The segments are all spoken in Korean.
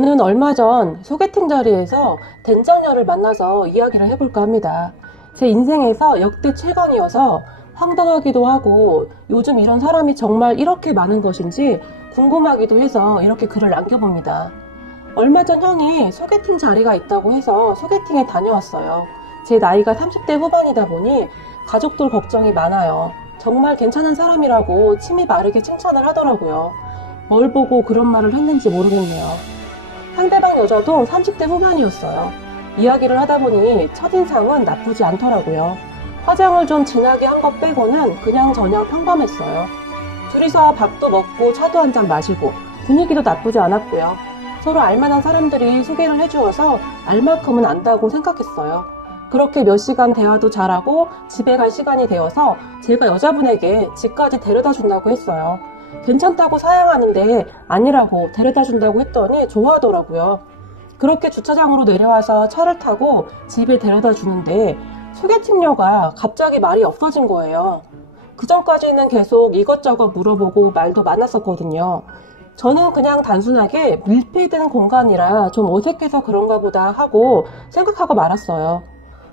저는 얼마 전 소개팅 자리에서 된장녀를 만나서 이야기를 해볼까 합니다. 제 인생에서 역대 최강이어서 황당하기도 하고 요즘 이런 사람이 정말 이렇게 많은 것인지 궁금하기도 해서 이렇게 글을 남겨봅니다. 얼마 전 형이 소개팅 자리가 있다고 해서 소개팅에 다녀왔어요. 제 나이가 30대 후반이다 보니 가족들 걱정이 많아요. 정말 괜찮은 사람이라고 침이 마르게 칭찬을 하더라고요. 뭘 보고 그런 말을 했는지 모르겠네요. 상대방 여자도 30대 후반이었어요. 이야기를 하다 보니 첫인상은 나쁘지 않더라고요. 화장을 좀 진하게 한 것 빼고는 그냥저냥 평범했어요. 둘이서 밥도 먹고 차도 한잔 마시고 분위기도 나쁘지 않았고요. 서로 알만한 사람들이 소개를 해주어서 알만큼은 안다고 생각했어요. 그렇게 몇 시간 대화도 잘하고 집에 갈 시간이 되어서 제가 여자분에게 집까지 데려다 준다고 했어요. 괜찮다고 사양하는데 아니라고 데려다 준다고 했더니 좋아하더라고요. 그렇게 주차장으로 내려와서 차를 타고 집에 데려다 주는데 소개팅녀가 갑자기 말이 없어진 거예요. 그전까지는 계속 이것저것 물어보고 말도 많았었거든요. 저는 그냥 단순하게 밀폐된 공간이라 좀 어색해서 그런가 보다 하고 생각하고 말았어요.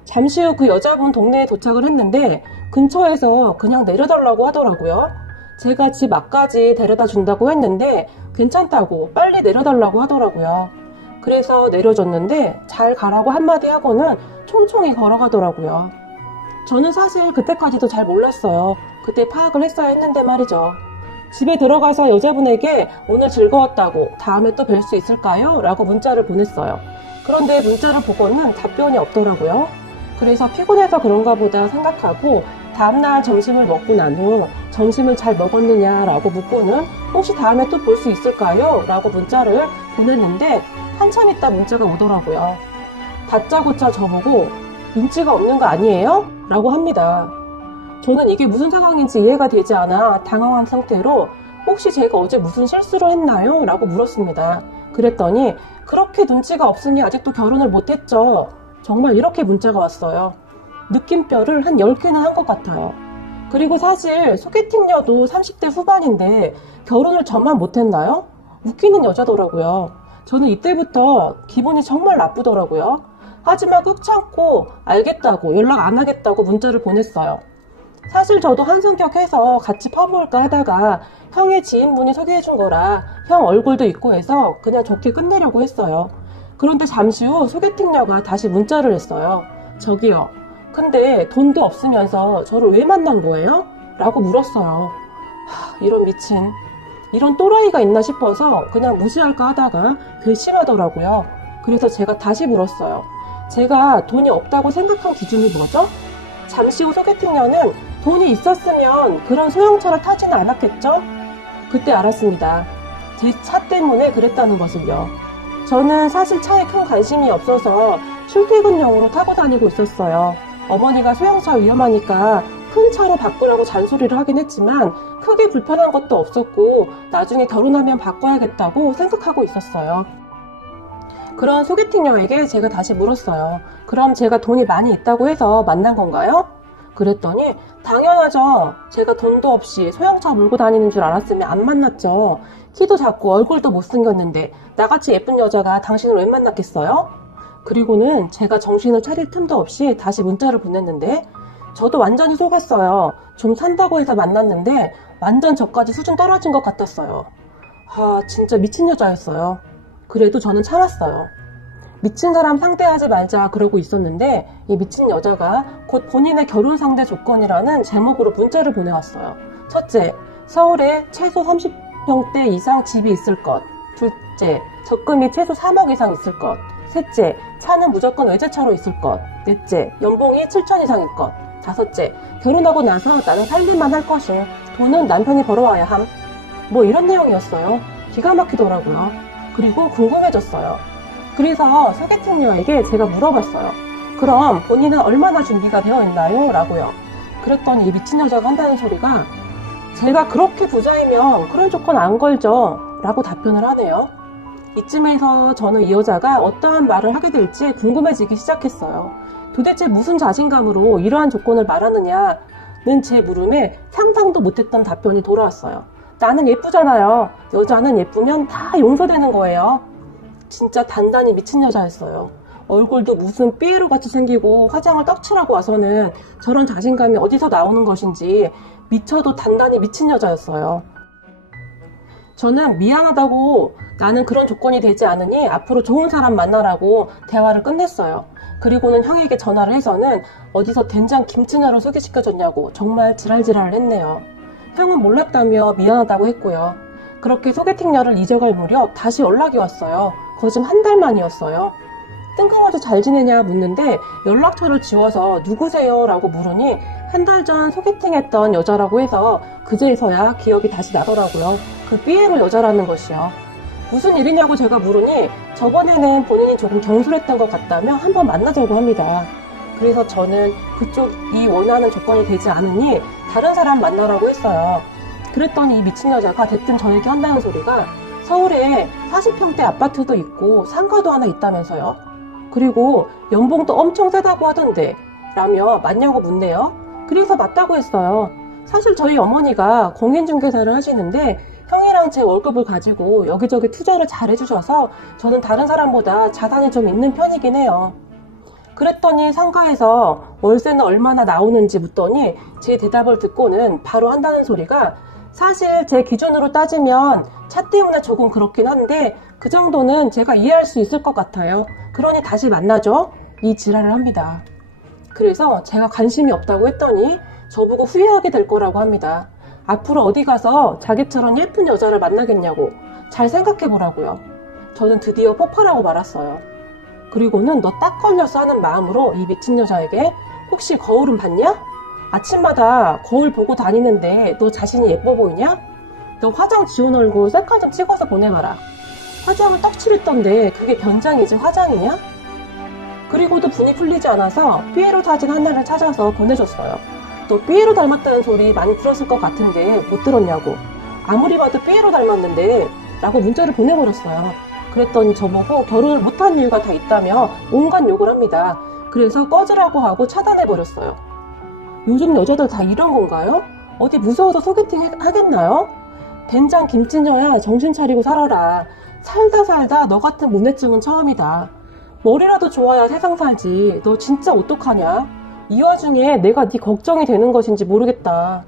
잠시 후 그 여자분 동네에 도착을 했는데 근처에서 그냥 내려달라고 하더라고요. 제가 집 앞까지 데려다 준다고 했는데 괜찮다고 빨리 내려달라고 하더라고요. 그래서 내려줬는데 잘 가라고 한마디 하고는 총총히 걸어가더라고요. 저는 사실 그때까지도 잘 몰랐어요. 그때 파악을 했어야 했는데 말이죠. 집에 들어가서 여자분에게 오늘 즐거웠다고 다음에 또 뵐 수 있을까요? 라고 문자를 보냈어요. 그런데 문자를 보고는 답변이 없더라고요. 그래서 피곤해서 그런가 보다 생각하고 다음날 점심을 먹고 난 후 점심을 잘 먹었느냐 라고 묻고는 혹시 다음에 또 볼 수 있을까요? 라고 문자를 보냈는데 한참 있다 문자가 오더라고요. 다짜고짜 저보고 눈치가 없는 거 아니에요? 라고 합니다. 저는 이게 무슨 상황인지 이해가 되지 않아 당황한 상태로 혹시 제가 어제 무슨 실수를 했나요? 라고 물었습니다. 그랬더니 그렇게 눈치가 없으니 아직도 결혼을 못했죠. 정말 이렇게 문자가 왔어요. 느낌표를 한 10개는 한 것 같아요. 그리고 사실 소개팅녀도 30대 후반인데 결혼을 저만 못했나요? 웃기는 여자더라고요. 저는 이때부터 기분이 정말 나쁘더라고요. 하지만 꾹 참고 알겠다고 연락 안 하겠다고 문자를 보냈어요. 사실 저도 한성격해서 같이 파볼까 하다가 형의 지인분이 소개해준 거라 형 얼굴도 있고 해서 그냥 좋게 끝내려고 했어요. 그런데 잠시 후 소개팅녀가 다시 문자를 했어요. 저기요. 근데 돈도 없으면서 저를 왜 만난 거예요? 라고 물었어요. 이런 미친, 이런 또라이가 있나 싶어서 그냥 무시할까 하다가 괘씸하더라고요. 그래서 제가 다시 물었어요. 제가 돈이 없다고 생각한 기준이 뭐죠? 잠시 후 소개팅녀는 돈이 있었으면 그런 소형차를 타지는 않았겠죠? 그때 알았습니다. 제 차 때문에 그랬다는 것을요. 저는 사실 차에 큰 관심이 없어서 출퇴근용으로 타고 다니고 있었어요. 어머니가 소형차 위험하니까 큰 차로 바꾸라고 잔소리를 하긴 했지만 크게 불편한 것도 없었고 나중에 결혼하면 바꿔야겠다고 생각하고 있었어요. 그런 소개팅녀에게 제가 다시 물었어요. 그럼 제가 돈이 많이 있다고 해서 만난 건가요? 그랬더니 당연하죠. 제가 돈도 없이 소형차 몰고 다니는 줄 알았으면 안 만났죠. 키도 작고 얼굴도 못생겼는데 나같이 예쁜 여자가 당신을 왜 만났겠어요? 그리고는 제가 정신을 차릴 틈도 없이 다시 문자를 보냈는데 저도 완전히 속았어요. 좀 산다고 해서 만났는데 완전 저까지 수준 떨어진 것 같았어요. 진짜 미친 여자였어요. 그래도 저는 참았어요. 미친 사람 상대하지 말자 그러고 있었는데 이 미친 여자가 곧 본인의 결혼 상대 조건이라는 제목으로 문자를 보내왔어요. 첫째, 서울에 최소 30평대 이상 집이 있을 것. 둘째, 적금이 최소 3억 이상 있을 것. 셋째, 차는 무조건 외제차로 있을 것. 넷째, 연봉이 7천 이상일 것. 다섯째, 결혼하고 나서 나는 살림만 할 것이 돈은 남편이 벌어와야 함. 뭐 이런 내용이었어요. 기가 막히더라고요. 그리고 궁금해졌어요. 그래서 소개팅녀에게 제가 물어봤어요. 그럼 본인은 얼마나 준비가 되어 있나요? 라고요. 그랬더니 이 미친 여자가 한다는 소리가 제가 그렇게 부자이면 그런 조건 안 걸죠. 라고 답변을 하네요. 이쯤에서 저는 이 여자가 어떠한 말을 하게 될지 궁금해지기 시작했어요. 도대체 무슨 자신감으로 이러한 조건을 말하느냐는 제 물음에 상상도 못했던 답변이 돌아왔어요. 나는 예쁘잖아요. 여자는 예쁘면 다 용서되는 거예요. 진짜 단단히 미친 여자였어요. 얼굴도 무슨 삐에로 같이 생기고 화장을 떡칠하고 와서는 저런 자신감이 어디서 나오는 것인지 미쳐도 단단히 미친 여자였어요. 저는 미안하다고 나는 그런 조건이 되지 않으니 앞으로 좋은 사람 만나라고 대화를 끝냈어요. 그리고는 형에게 전화를 해서는 어디서 된장 김치녀를 소개시켜줬냐고 정말 지랄지랄을 했네요. 형은 몰랐다며 미안하다고 했고요. 그렇게 소개팅녀를 잊어갈 무렵 다시 연락이 왔어요. 거진 한 달 만이었어요. 뜬금없이 잘 지내냐 묻는데 연락처를 지워서 누구세요? 라고 물으니 한 달 전 소개팅했던 여자라고 해서 그제서야 기억이 다시 나더라고요. 그 삐에로 여자라는 것이요. 무슨 일이냐고 제가 물으니 저번에는 본인이 조금 경솔했던 것 같다며 한번 만나자고 합니다. 그래서 저는 그쪽이 원하는 조건이 되지 않으니 다른 사람 만나라고 했어요. 그랬더니 이 미친 여자가 대뜸 저에게 한다는 소리가 서울에 40평대 아파트도 있고 상가도 하나 있다면서요. 그리고 연봉도 엄청 세다고 하던데 라며 맞냐고 묻네요. 그래서 맞다고 했어요. 사실 저희 어머니가 공인중개사를 하시는데 형이랑 제 월급을 가지고 여기저기 투자를 잘 해주셔서 저는 다른 사람보다 자산이 좀 있는 편이긴 해요. 그랬더니 상가에서 월세는 얼마나 나오는지 묻더니 제 대답을 듣고는 바로 한다는 소리가 사실 제 기준으로 따지면 차 때문에 조금 그렇긴 한데 그 정도는 제가 이해할 수 있을 것 같아요. 그러니 다시 만나죠. 이 지랄을 합니다. 그래서 제가 관심이 없다고 했더니 저보고 후회하게 될 거라고 합니다. 앞으로 어디 가서 자기처럼 예쁜 여자를 만나겠냐고 잘 생각해보라고요. 저는 드디어 폭발하고 말았어요. 그리고는 너 딱 걸렸어 하는 마음으로 이 미친 여자에게 혹시 거울은 봤냐? 아침마다 거울 보고 다니는데 너 자신이 예뻐 보이냐? 너 화장 지운 얼굴 셀카 좀 찍어서 보내봐라. 화장을 떡칠했던데 그게 변장이지 화장이냐? 그리고도 분이 풀리지 않아서 삐에로 사진 하나를 찾아서 보내줬어요. 너 삐에로 닮았다는 소리 많이 들었을 것 같은데 못 들었냐고. 아무리 봐도 삐에로 닮았는데 라고 문자를 보내버렸어요. 그랬더니 저보고 결혼을 못한 이유가 다 있다며 온갖 욕을 합니다. 그래서 꺼지라고 하고 차단해버렸어요. 요즘 여자들 다 이런 건가요? 어디 무서워서 소개팅 하겠나요? 된장 김치녀야 정신 차리고 살아라. 살다 너 같은 모내증은 처음이다. 머리라도 좋아야 세상 살지. 너 진짜 어떡하냐? 이 와중에 내가 네 걱정이 되는 것인지 모르겠다.